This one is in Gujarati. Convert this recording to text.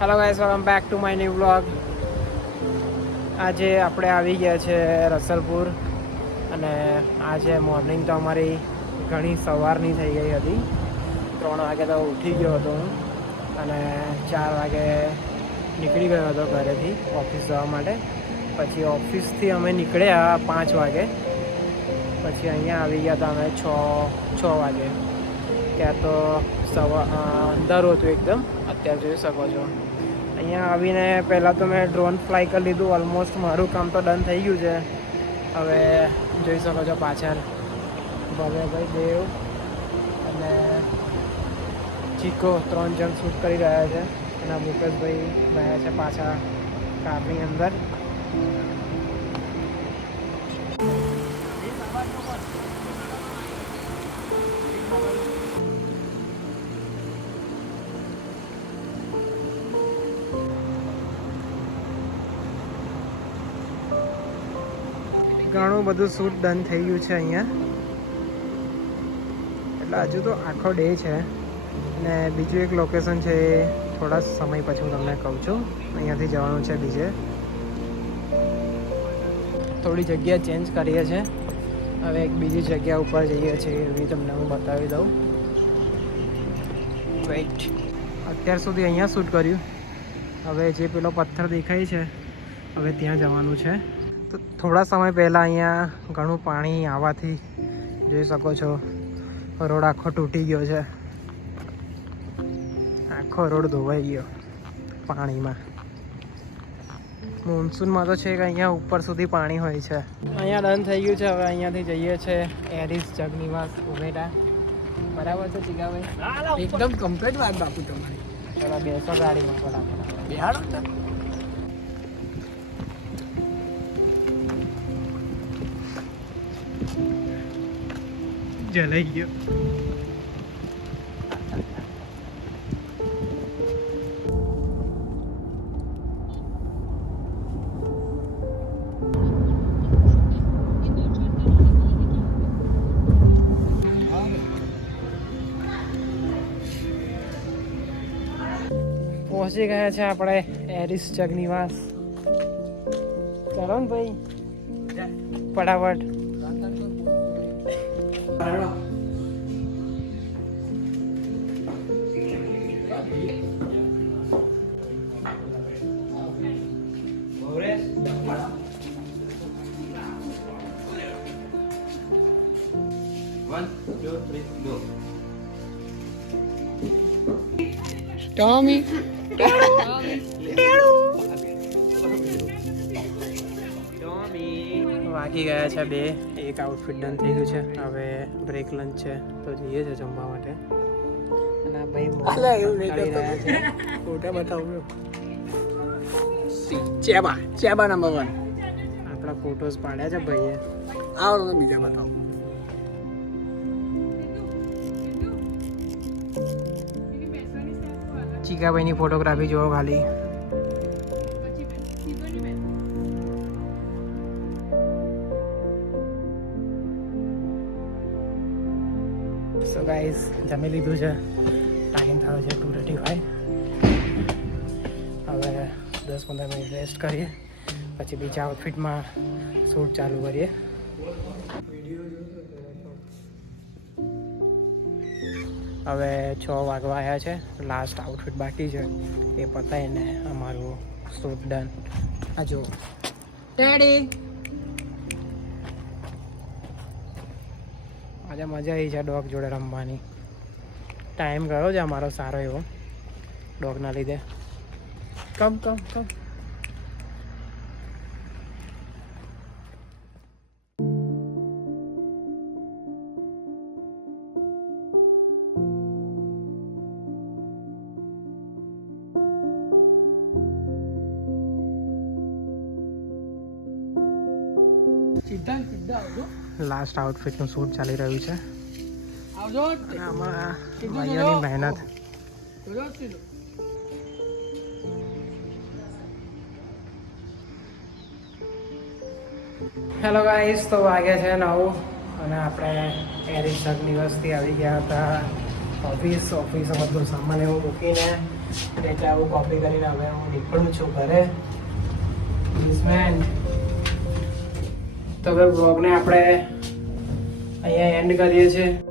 Hello guys, welcome back to my new vlog. આજે આપણે આવી ગયા છે રસલપુર અને આજે મોર્નિંગ તો અમારી ઘણી સવારની થઈ ગઈ હતી. 3 વાગે તો ઉઠી ગયો હતો હું અને 4 વાગે નીકળી ગયો હતો ઘરેથી ઓફિસ જવા માટે. પછી ઓફિસથી અમે નીકળ્યા 5 વાગે. પછી અહીંયા આવી ગયા હતા અમે 6 વાગે. ત્યાં તો અંધારું હતું એકદમ, અત્યારે જોઈ શકો છો. અહીંયા આવીને પહેલાં તો મેં ડ્રોન ફ્લાય કરી લીધું. ઓલમોસ્ટ મારું કામ તો ડન થઈ ગયું છે. હવે જોઈ શકો છો પાછળ ભવ્યભાઈ, દેવ અને ચીકો 3 જણ શૂટ કરી રહ્યા છે. અને મુકેશભાઈ રહ્યા છે પાછા કારની અંદર. ઘણું બધું શૂટ ડન થઈ ગયું છે અહીંયા. એટલે હજુ તો આખો ડે છે. અને બીજું એક લોકેશન છે, એ થોડા સમય પછી હું તમને કહું છું. અહીંયાથી જવાનું છે બીજે. થોડી જગ્યા ચેન્જ કરીએ છીએ. હવે એક બીજી જગ્યા ઉપર જઈએ છીએ, એવી તમને હું બતાવી દઉં. વેઇટ, અત્યાર સુધી અહીંયા શૂટ કર્યું. હવે જે પેલો પથ્થર દેખાય છે, હવે ત્યાં જવાનું છે. તો થોડા સમય પહેલાં અહીંયા ઘણું પાણી આવવાથી જોઈ શકો છો રોડ આખો તૂટી ગયો છે. આખો રોડ ધોવાઈ ગયો પાણીમાં. મોન્સૂનમાં તો છે કે અહીંયા ઉપર સુધી પાણી હોય છે. અહીંયા ડન થઈ ગયું છે. હવે અહીંયાથી જઈએ છીએ એરિસ જગનિવાસ ઉમેટા. બરાબર છે ચીકાભાઈ? એકદમ કમ્પ્લીટ વાત બાપુ તમારી. ચલો બેસો ગાડીમાં બરાબર. બિહાડો જલાઈ ગયો. પહોંચી ગયા છે આપણે એરિસ જગનિવાસ. ચલો ને ભાઈ ફટાફટ. ટોમી વાગી ગયા છે 2. એક આઉટફિટ ડન થઈ ગયું છે. હવે બ્રેક લંચ છે તો જઈએ છે જમવા માટે. અને આ ભાઈ ફોટા બતાવું. ચેબા નંબર 1 આપણા ફોટોસ પાડ્યા છે ભાઈએ. આવો બીજા બતાવું. ચીકાભાઈની ફોટોગ્રાફી જોવો ખાલી. સો ગાઈઝ, જમી લીધું છે. ટાઈમ થયો છે 2:35. હવે 10-15 મિનિટ રેસ્ટ કરીએ, પછી બીજા આઉટફિટમાં શૂટ ચાલુ કરીએ. હવે 6 વાગવા આવ્યા છે. લાસ્ટ આઉટફિટ બાકી છે, એ પતાવીને અમારું શૂટ ડન. આ જો ડેડી, આજે મજા આવી છે ડોગ જોડે રમવાની. ટાઈમ ગયો છે અમારો સારો એવો ડોગના લીધે. કમ કમ કમ. લાસ્ટ આઉટફિટનું શૂટ ચાલી રહ્યું છે. અને આમાં ભાઈઓની મહેનત. હેલો ગાઈસ, તો વાગે છે 9 અને આપણે એરિસ જગનિવાસથી આવી ગયા હતા ઓફિસમાં બધું સામાન એવું મૂકીને એટલે આવું કોપી કરીને હવે હું નીકળું છું ઘરે. મેન તો હવે બ્લોગને આપણે અહીંયા એન્ડ કરીએ છીએ.